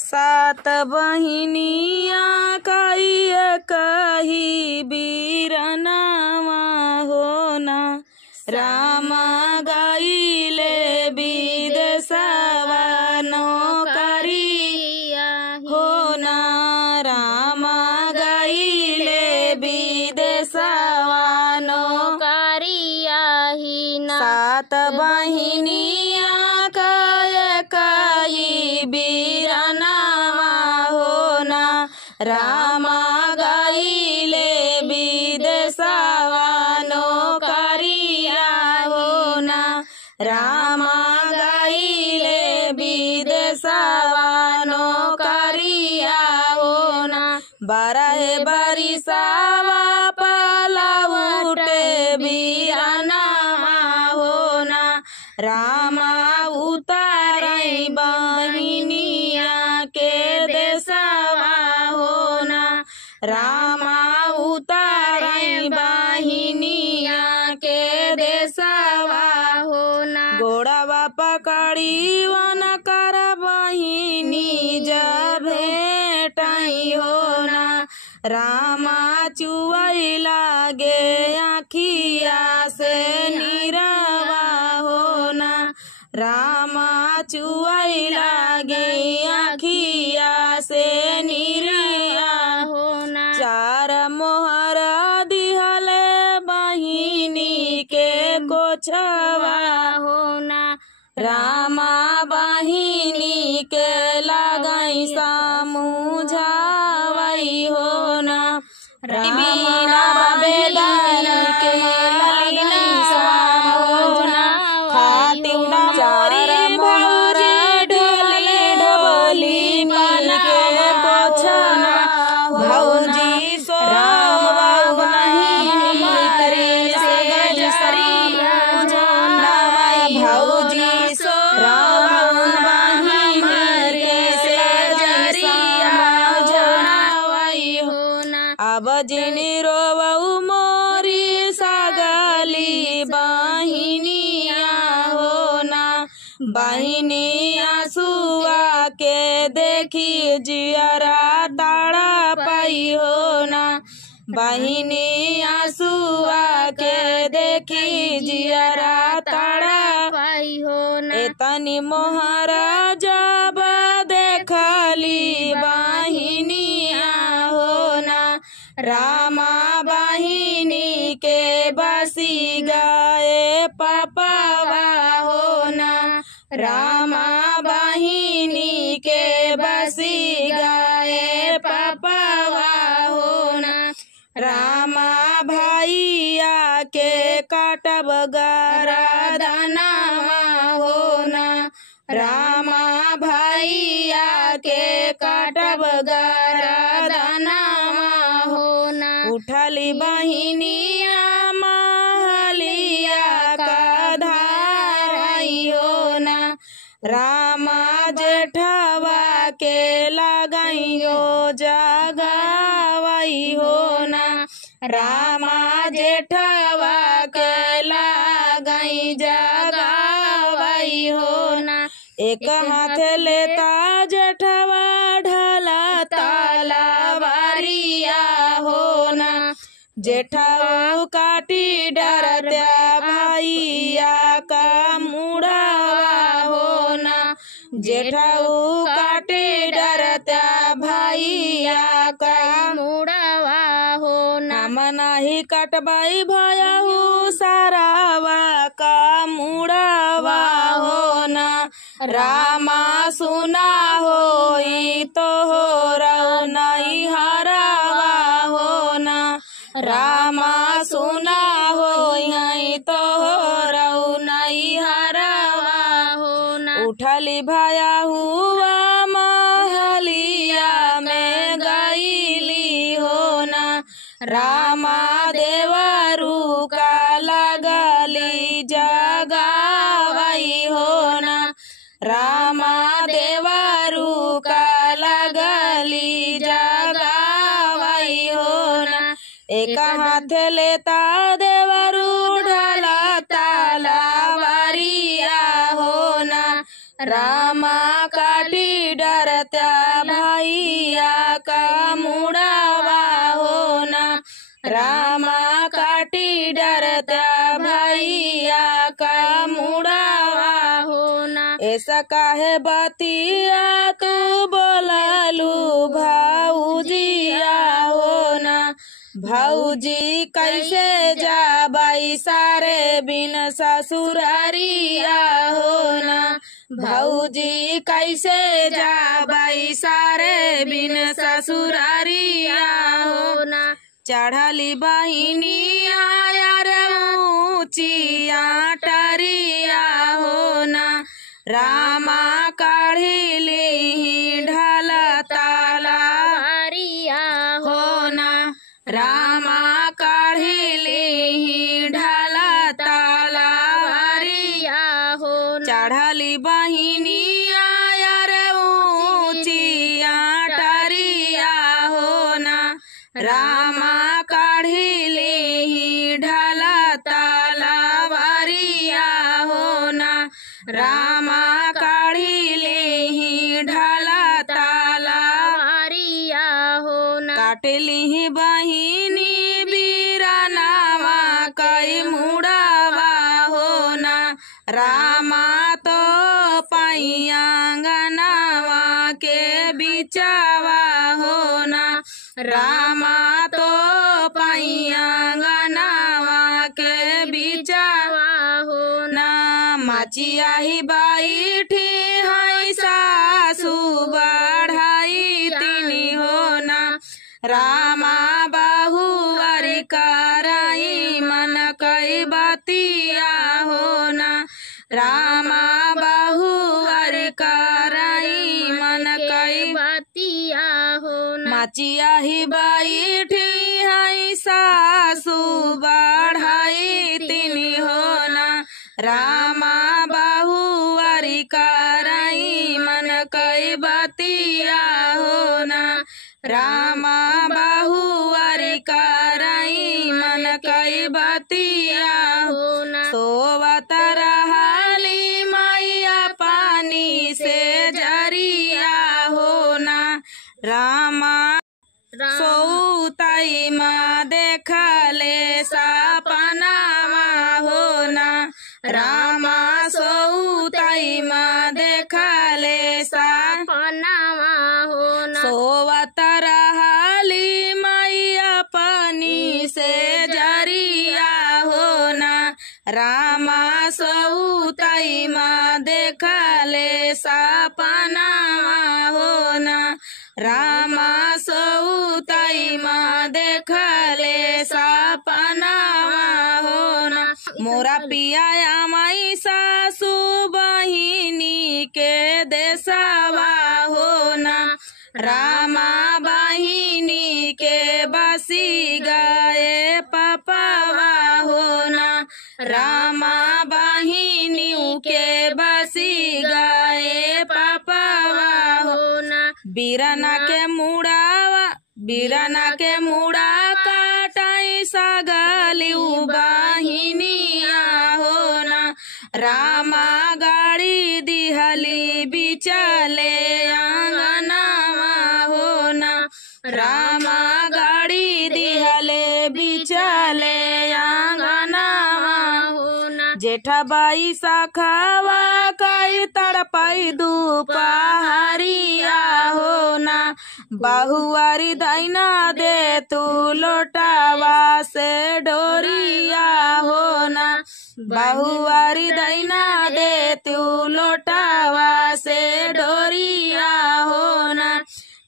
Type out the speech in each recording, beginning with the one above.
सात बहिनिया कही बीरनावा होना रामा गईले विदेशवा नौकरिया होना रामा गईले विदेशवा नौकरिया ही ना सात बहिनिया कही बीरनावा होना रामा गईले विदेशवा नौकरिया होना रामा गईले विदेशवा नौकरिया होना बारह बरिसावा पलाउटे बीरनावा होना रामा उतारई बहिनिया के देशवा होना रामा उतारई बहिनिया के देशवा होना गोड़वा पकड़ी वन कर बहिनी जब भेटई होना रामा चुवई लागे आखिया से नीरवा होना रामा चुवई लागे आखिया से नीरवा होना चार मोहर दिहले बहिनी के कोचवा होना रामा बहिनी के लगई समुझावई होना रामा बेदान के लगई समुझावना खातिर मोरी भौजी ढोली ढोली मन के कोछना भौजी सो राम बहिनी करे से जसरी मुझाना भौजी सो राम बहिनी के से जसरी मुझावई होना अब जिनी रोवऊ मोरी सगली बहिनिया होना बहिनी आंसुआ के देखी जियरा ताड़ा पाई होना बहिनी आंसुआ के देखी जियरा ताड़ा पाई होना एतनी मोहर जब देखली बहिनिया होना रामा बहिनी के बसी गए पापवा होना रामा बहिनी के बसी गए पापवा होना रामा भैया के काटब गरदनवा होना रामा भैया के काटब गरदनवा होना उठली बहिनिया महलिया का धारई होना रामा जेठवा के लगइयो जगवई होना रामा जेठवा के लगई जगवई होना एक हाथ लेता जेठवा ढला तलवारिया होना जेठऊ काटी डरत्या भैया का मुड़वा होना जेठऊ काटी डरत्या भैया का मुड़वा होना मनाही कटबाई भयऊ सारावा का मुड़वा होना रामा सुना होई तो हो रौनई हरावा होना रामा सुना होई तो हो रौनई हरावा होना उठली भया हुआ महलिया में गईली होना रामा देवरू का लगली जगावई होना रामा देवरू का लगली जगावई होना एक हाथ लेता देवरू ढला तलवारिया होना रामा काटी डर डरत्या भैया का मुड़ावा हो ना। रामा काटी डरत्या भैया का मुड़ावा हो ना। ऐसा काहे बतिया तू बोललू भाऊजिया हो ना। भाऊजी कैसे जाबाई सारे बिन ससुरारिया हो ना। भाऊजी कैसे जाबाई सारे बिन ससुरारिया हो ना। चढ़ली बहिनिया यार ऊँचिया टरिया हो ना। रामा काढ़ी ली ढाल तलवारिया हो ना। रामा काढ़ी ली ढाल तलवारिया हो ना। चढ़ली बहिनिया यार ऊँचिया टरिया हो ना। रामा काढ़ी ली ढाल तलवारिया हो ना। रामा काढ़ी ली ढाल तलवारिया हो ना। काटली बहिनी बीरनावा कई मुड़ावा हो ना। रामा तो पैया गनावा के बिचावा हो ना। रामा तो पैया गनावा के बिचावा हो ना। माचिया ही बैठी है सासू बढ़ाई तिनी हो ना। रामा बहुअरी कराई मन कई बतिया हो ना। रामा बहुअरी कराई मन कई बतिया हो ना। माचिया ही बैठी है सासू बढ़ाई तिनी हो ना। रामा बहुअरी कराई मन कई बतिया हो ना। रामा बहुअरी कराई मन कई बतिया हो ना। सोवत रहली मैया पानी से जरिया हो ना। रामा सोताई माँ देखले सपनावा हो ना। रामा सोताई माँ देखले सपनावा हो ना। सोवत रहली मैया पानी से जरिया हो ना। रामा सोताई माँ देखले सपनावा हो ना। रामा सोताई माँ देखले सपनावा हो ना। मोरा पिया माई सासू बहिनी के देसवा हो ना। रामा बहिनी के बसी गए पपवा हो ना। रामा बहिनी के बसी गए पपवा हो ना। बीरना के मुड़ा काटाई सगली बहिनिया हो ना। रामा गाड़ी दिहली बिचले आंगनवा हो ना। रामा गाड़ी दिहले बिचले आंगनवा हो ना। जेठबाई सखावा कई तड़पाई दुपहरिया हो ना। बहुआरी दैना दे तू लोटावा से डोरिया हो ना। बहुआरी दैना दे तू लोटावा से डोरिया हो ना।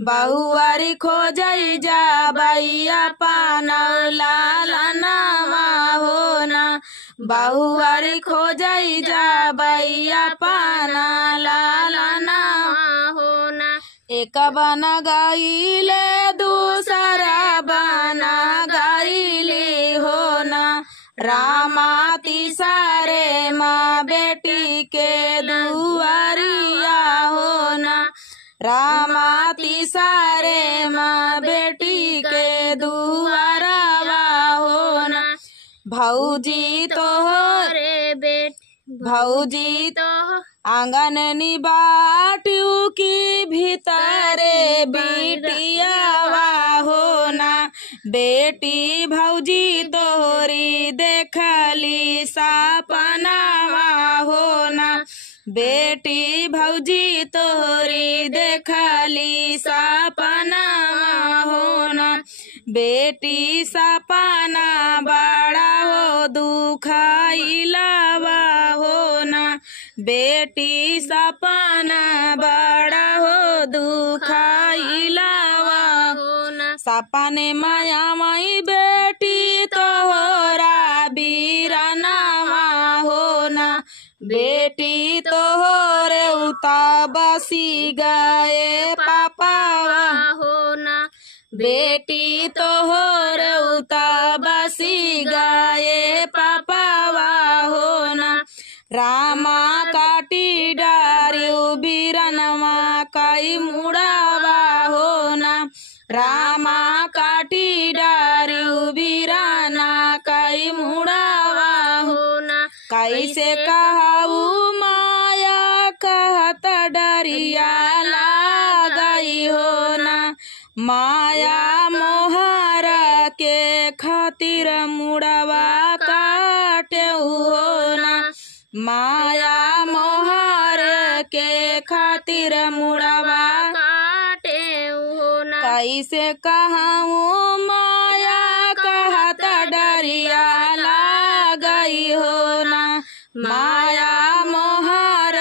बहुआरी खोजई जा बैया पाना लालनावा हो ना। बहुआरी खोजई जा बैया पाना लालनावा हो ना। एक बना गाइले दूसरा बना गाइले हो ना। रामा तीसरे माँ बेटी के दुआरिया हो ना। रामा तीसरे माँ बेटी के दुआरवा हो ना। भौजी तो रे बेटी भौजी तो आंगन निबाटू की भीतरे बिटियावा हो ना। बेटी भौजी तोहरी देखली सपनावा हो ना। बेटी भौजी तोहरी देखली सपनावा हो ना। बेटी सपना बड़ा हो दुखाइलावा हो ना। बेटी सपना बड़ा हो दुखाइलावा हो ना। सपने माया माई बेटी तोहरा बीरनावा हो ना। बेटी तोहरे उता बसी गए पापावा हो ना। बेटी तोहर उता बसी गए पापावा हो ना। रामा काटी डारियो बीरनवा कई मुड़ावा हो ना। रामा काटी डारियो बीराना कई मुड़ावा हो ना। कैसे कहू माया कहत डरिया लागई हो ना। माया मोहर के खातिर मुड़वा काटे हो ना। माया मोहर के खातिर मुड़वा काटे हो ना। कैसे कहूँ माया कहत डरिया लागई हो ना। माया मोहर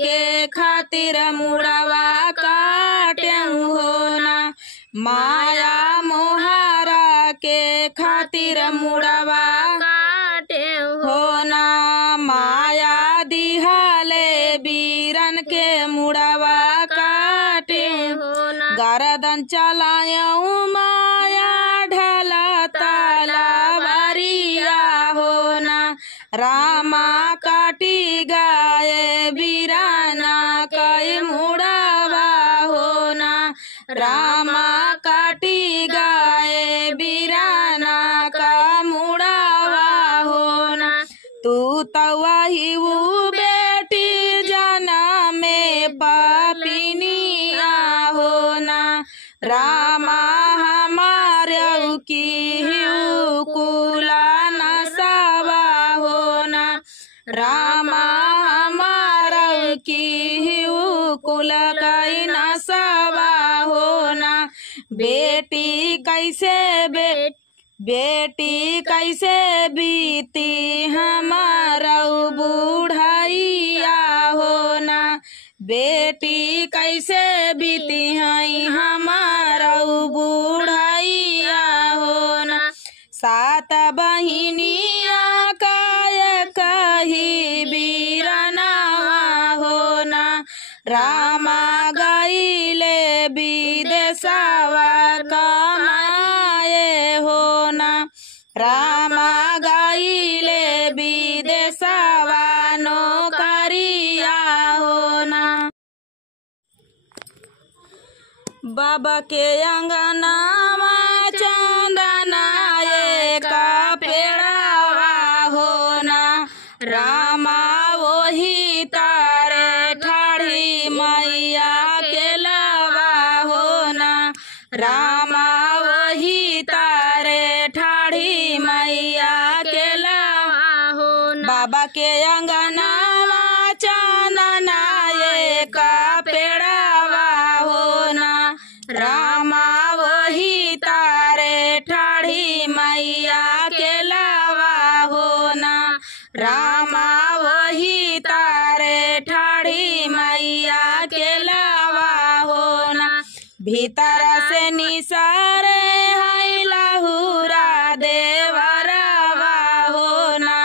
के खातिर मुड़वा काटे हो ना। माया मोहरा के खातिर मुड़वा काटे हो ना। माया दिहाले बीरन के मुड़वा काटे हो ना। गरदन चलायऊ माया ढला तलवारिया हो ना। रामा काटी गाये बीराना कई मुड़वा हो ना। रामा काटी गाये बीराना का मुड़ावा हो ना। तू तवाही वो बेटी जना में पापिनिया हो ना। रामा हमारे की कुला नसावा हो ना। रामा हमारा की कुल कई नसावा हो ना। बेटी कैसे बीती हमारा बूढ़ाइया हो ना। बेटी कैसे बीती है हमारा बूढ़ाइया हो ना। सात बहिनिया काय कही बीरनावा हो ना। रामा गईले विदेशवा कमाए हो ना। रामा गईले विदेशवा नौकरिया हो ना। बाबा के अंगनावा चंदना का पेड़ावा हो ना। रामा वही तारे ठाड़ी मैया के लावा हो ना। रामा वही तारे ठाड़ी मैया के लावा हो ना। बाबा के अंगनावा चंदना का पेड़ावा हो ना। रामा वही तारे ठाड़ी मैया के लावा हो ना। रामा वही तारे ठाड़ी मैया के लावा हो ना। भीतर से निसारे है लहुरा देवरवा हो ना।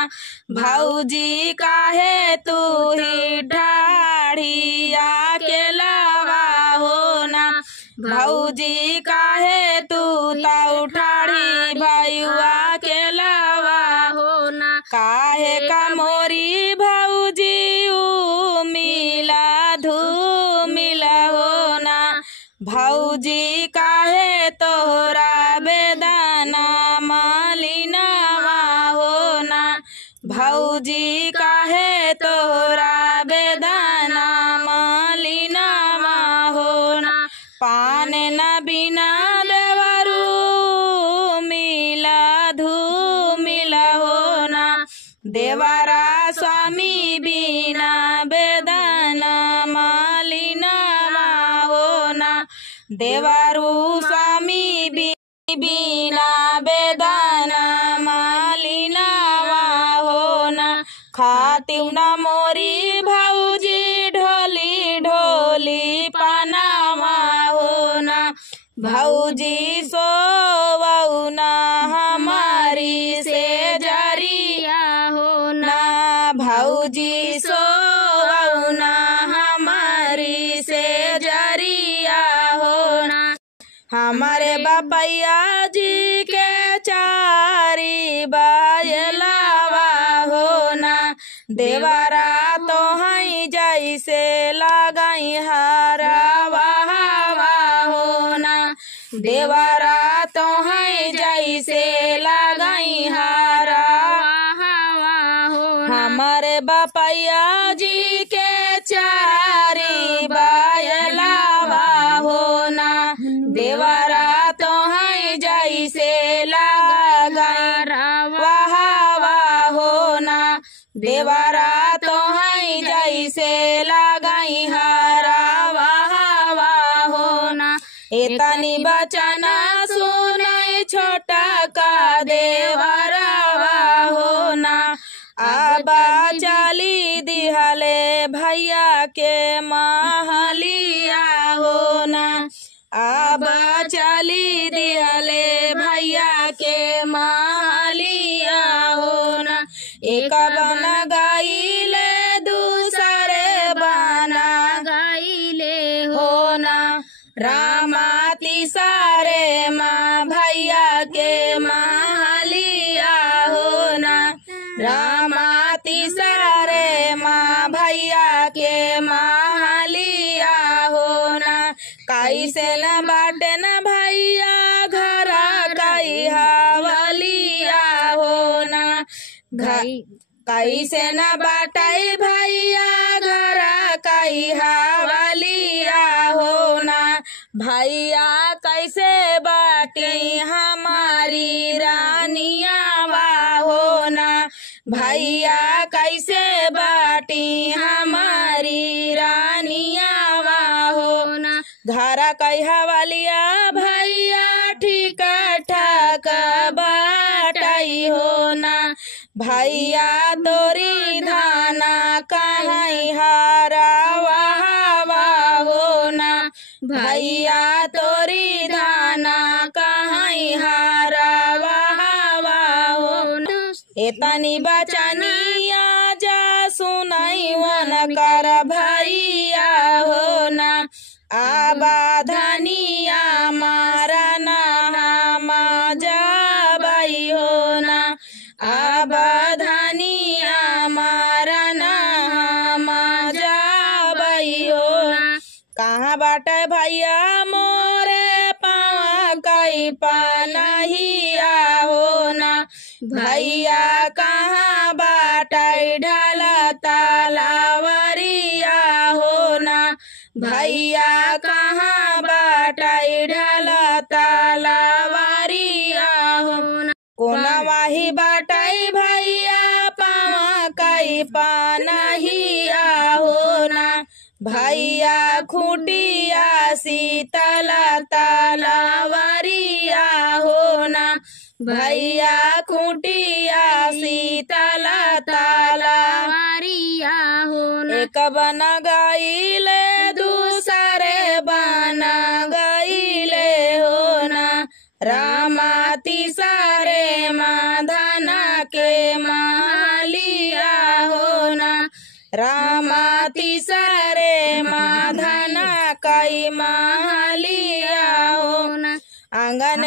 भौजी काहे तू ही ठाड़िया के लावा हो ना। भौजी काहे तू ताऊ ठाड़ी भैया के लावा हो ना। काहे का मोरी भौजी मिला धूमिला हो ना। भौजी काहे तोहरा बेदाना मालिनावा हो ना। भौजी काहे तोहरा बेदाना जाने न बिना देवरू मिला धूमिला होना। देवरा स्वामी बिना बेदना मालिना होना। देवरू स्वामी बिना बेदना मालिना होना। खातिउ न मोरी भौजी ढोली ढोली पनावा होना। भौजी सोवऊ न हमारी से जरिया होना। भौजी सोवऊ न हमारी से जरिया होना। हमारे बपैया जी के चारी बायलावा होना। देवरा तो हई जैसे लगाई हरावा होना। देवरा तो हई जैसे लगाई हरावा होना। हमारे बपैया जी के चारी बायलावा होना। देवरा तो हई जैसे लगावा होना। देवरा तो हई जैसे लगाई हरावा होना। एतनी बचना सुनई छोटा का देवरावा होना। आबा चली दिहले भैया के महलिया होना। आबा चली दिहले भैया के महलिया होना। एक बना गाइले दूसरे बना गाइले होना। रामा तिसारे माँ भैया के महलिया होना। रामा तिसारे माँ भैया के महलिया होना। कैसे न बाटे न भैया घरा कई हवलिया होना। कैसे न बाटे भैया घरा कई हवलिया होना। भैया कैसे बाटे हमारी रानिया होना। भैया कैसे बाटी हमारी रानिया होना। घरा कई हवलिया भैया ठीक ठाक बाटई होना। भैया तोरी धाना कहीं हरावा होना। भैया तोरी धाना कहीं हरावा होना। एतनी बचनिया जा सुनई वन कर भैया होना। आबा धनिया मारा नामा जाबई होना। आबा धनिया मारा नामा जाबई होना। कहाँ बाटे भैया मोरे पावा कई पनहिया होना। भैया कहाँ बाटे ढाला तालावरिया होना। भैया कहाँ बाटे ढाला तालावरिया होना। कोना वाही बाटे भैया पावा कई पनहिया होना। भैया खूटिया शीतला तालावरिया होना। भैया खूटिया शीतला तालावरिया होना। एक बना गाइले दूसरे बना गाइले होना। रामा तिसारे माधना के महलिया होना। रामा तिसारे माधना कई महलिया होना। आंगन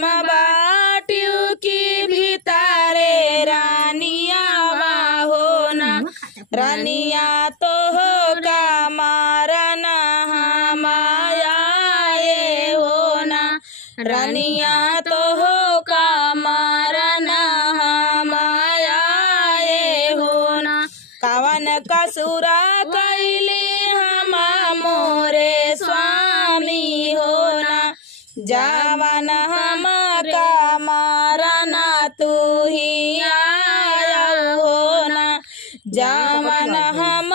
में बाटियू की भीतारे रानिया होना। रानिया तो हो का मारना हमाया होना। रानिया तो हो का मारना हमाया होना। कवन कसूरा कैली हम मोरे स्वा जावन हम का मारना तू ही आया हो ना, जावन हम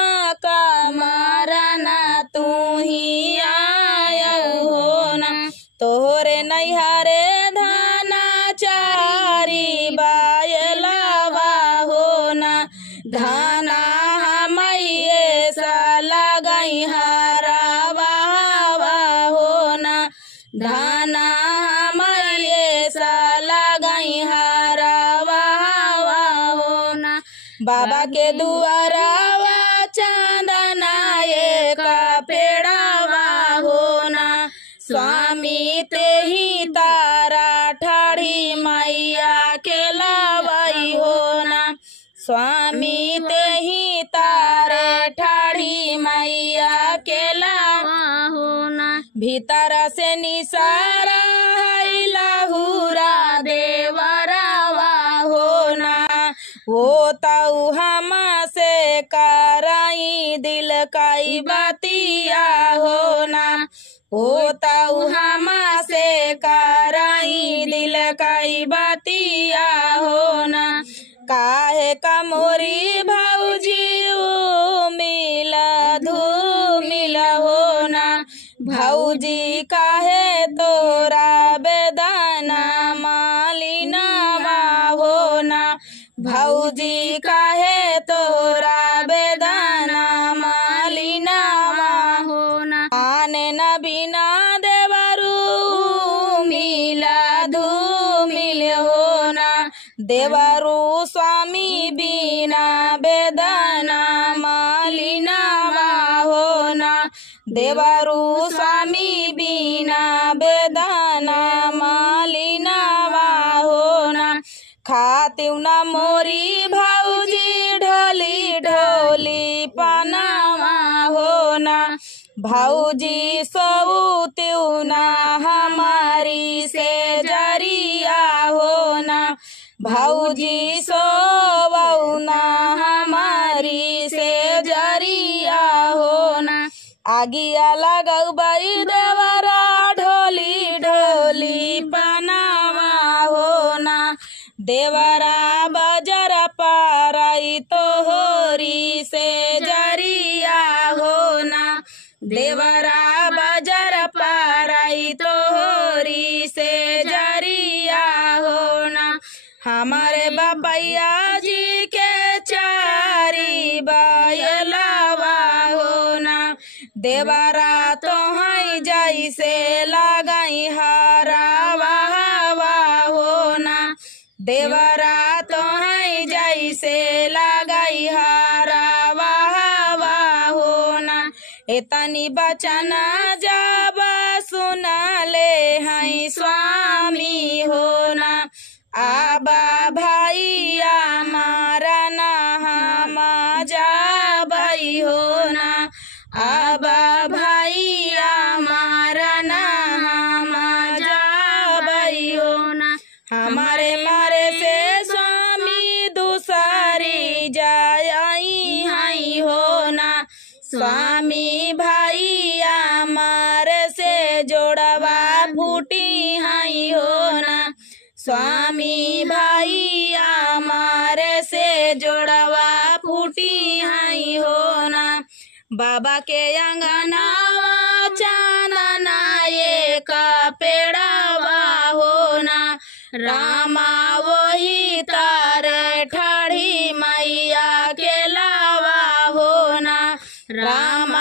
का मारना तू ही आया हो ना। तोहरे नैहरे धाना चारी बायलावा हो ना, धाना हमये सा लगई हरावा हो ना, धाना हमये सा लगई हरावा हो ना। बाबा के दुआरावा चांदना एक पेड़ावा हो ना, स्वामी ते ही तारा ठाड़ी मैया के लावाई हो ना, स्वामी ते ही तारे ठाड़ी मैया के लावा हो ना। भीतर से निसारा है लहुरा देवरावा हो ना, वो ताऊ हम से कराई दिल काई बातिया हो ना, वो ताऊ हम से कराई दिल काई बातिया हो ना। काहे का मोरी भाऊजी मिला धूमिल हो ना, भाऊजी काहे तोरा बेदाना मालिनावा हो ना, भाऊजी काहे तोरा बेदाना मालिनावा हो ना। आने न बिना देवरू मिला धूमिल हो ना, देवरू स्वामी बिना बेदाना मालिनावा हो ना, देवरू स्वामी बिना बेदाना मालिनावा हो ना। खातिव न मोरी भाऊजी ढोली ढोली पनावा हो ना, भाऊजी सऊतिव ना हमारी से जरिया हो ना, भाऊजी सोवऊ ना हमारी से जरिया हो ना। आगिया लगऊ बाई देवरा ढोली ढोली पनावा हो ना, देवरा बजर पाराई तोहरी से जरिया हो ना, देवरा बजर पाराई तोहरी से जरिया हो ना। हमारे बपैया जी के चारी बायलावा हो ना, देवरा तो है जैसे लगई हरावा हो ना, देवरा तो है जैसे लगई हरावा हो ना। एतनी बचन जब सुना ले हैं स्वामी हो ना, आबा भैया मारा ना हम जाबई हो ना, आबा भैया मारा ना हम जाबई हो ना। हमारे मारे से स्वामी दूसरी जाई हैं हो ना, स्वामी भैया मारे से जोड़वा फूटी हैं हो ना, स्वामी भैया मारे से जोड़वा फूटी हैं हो ना। बाबा के अंगनावा चांदना एक पेड़ावा हो ना, रामा वही तार ठाड़ी मैया के लावा हो ना, राम